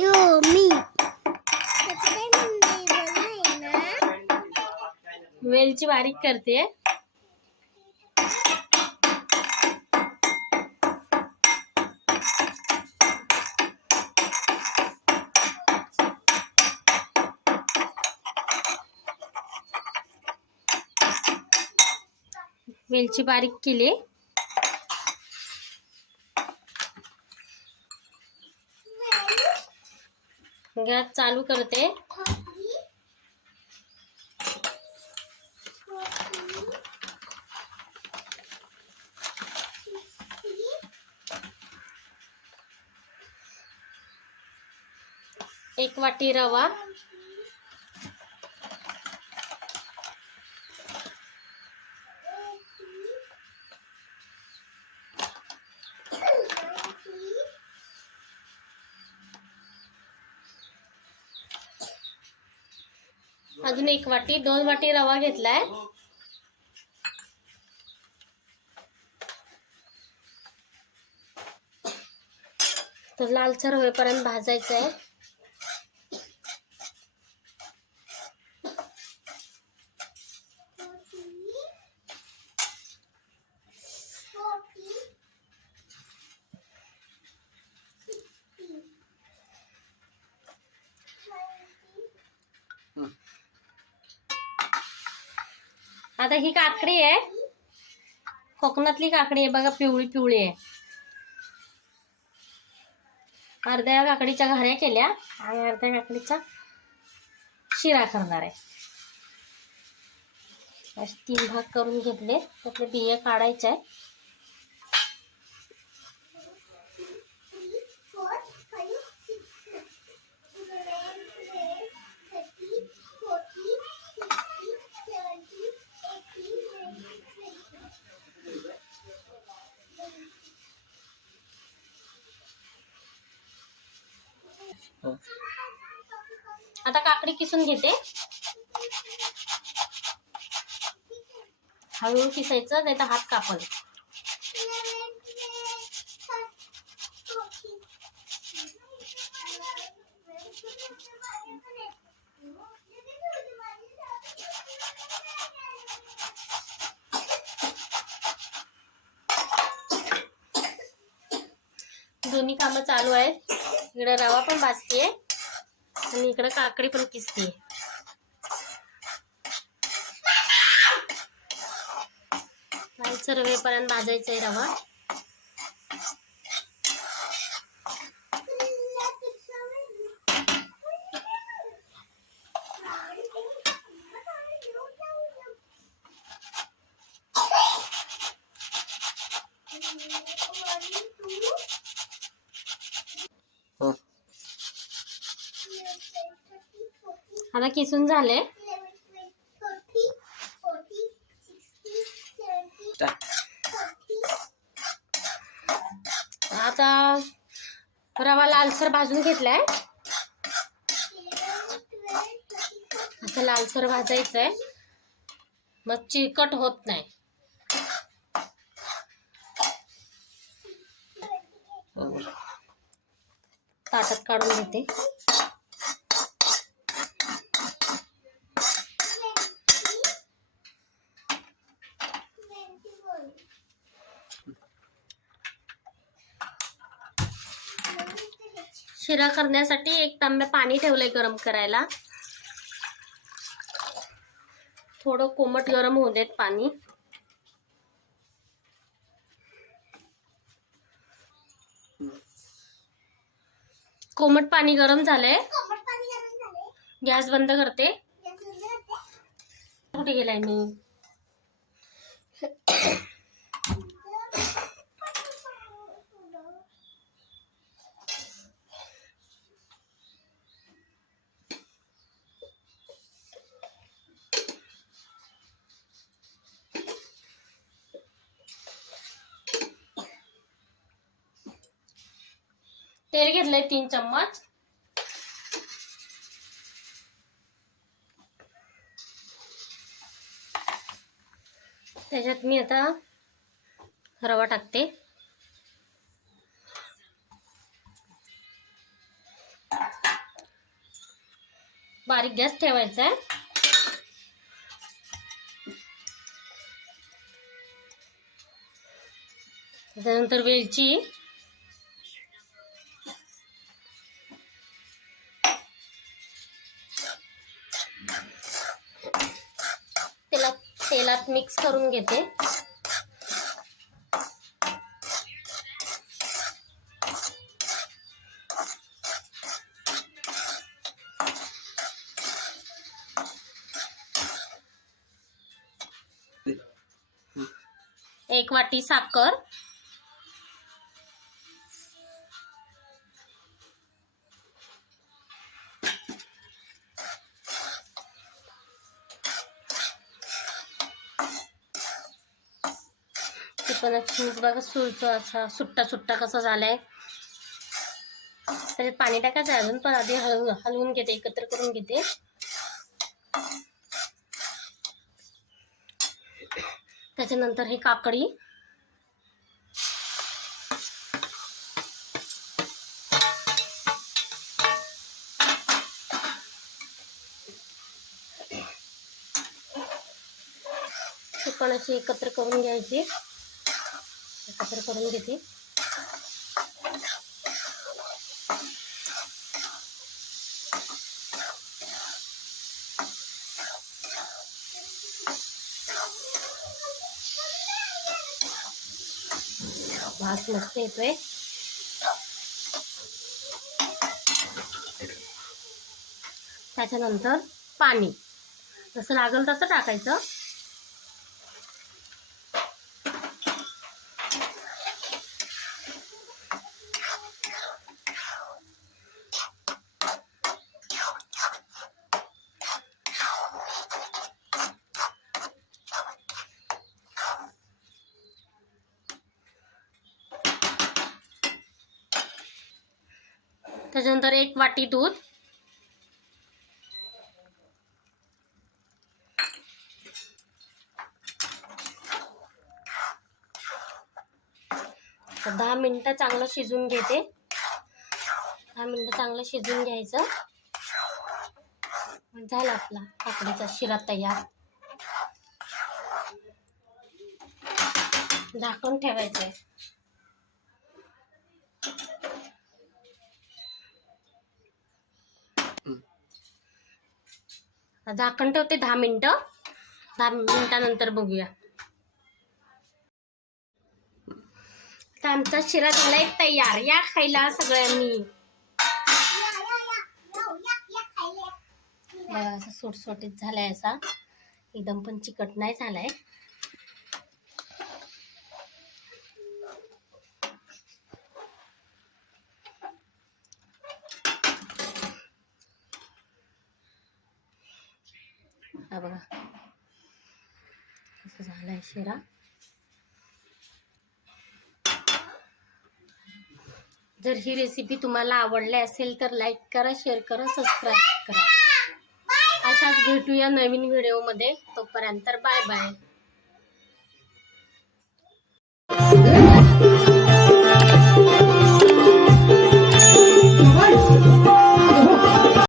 Show मी वेलची बारीक करते. वेलची बारीक केली. गॅस चालू करते. एक वाटी रवा. अजून एक वाटी दोन वाटी रवा घेतलाय. तर लालसर होईपर्यंत भाजायचं आहे आता ही काकडी आहे. कोकणातली काकडी आहे. बघा पिवळी पिवळी आहे. अर्ध्या काकडीच्या घाऱ्या केल्या आणि अर्ध्या काकडीचा शिरा करणार आहे. असे तीन भाग करून घेतले. त्यातले बिया काढायचे आहे हो. आता काकडी किसून घेते. हळूहळू किसायचं नाही तर हात कापल. दोन्ही कामं चालू आहेत. इकडं रवा पण भाजतीये. आणि इकडं काकडी पण किसते सर्वेपर्यंत भाजायचा आहे रवा. आता किसून झाले. आता रवा लालसर भाजून घेतलाय. असं लालसर भाजायचंय. मग चिकट होत नाही. ताटात काढून घेते. शिरा करण्यासाठी एक तांब्या पाणी ठेवलंय गरम करायला. थोडं कोमट गरम होऊ देत पाणी. कोमट पाणी गरम झालंय. गॅस बंद करते. कुठे गेलाय मी? तेल घेतलंय तीन चम्मच. त्याच्यात मी आता रवा टाकते. बारीक गॅस ठेवायचा आहे. त्यानंतर वेलची. मिक्स करून घेते. एक वाटी साखर. पण चिंच बघा सुरतो असा सुट्टा सुट्टा कसा झालाय. त्याच्यात पाणी टाकायचं आहे अजून पण आधी हलवून हलवून घेते एकत्र करून घेते. त्याच्यानंतर ही काकडी. पण अशी एकत्र करून घ्यायची. एकत्र करून घेते. वास मस्त येतोय. त्याच्यानंतर पाणी. जसं लागेल तसं टाकायचं. त्याच्यानंतर एक वाटी दूध. तर दहा मिनटं चांगलं शिजून घेते. दहा मिनटं चांगलं शिजून घ्यायचं. झालं झाला आपला काकडीचा शिरा तयार. झाकून ठेवायचं झाकण ठेवते दहा मिनटं. दहा मिनटानंतर बघूया. तर आमचा शिरा झालाय तयार. या खायला सगळ्यांनी. बघा असा सुटसुटीत झालाय असा. एकदम पण चिकट नाही झालाय. हा बघा. कसं आहे शिरा. जर ही रेसिपी तुम्हाला आवडली असेल तर लाईक करा शेअर करा सबस्क्राईब करा. अशाच भेटूया नवीन व्हिडिओमध्ये तोपर्यंत बाय बाय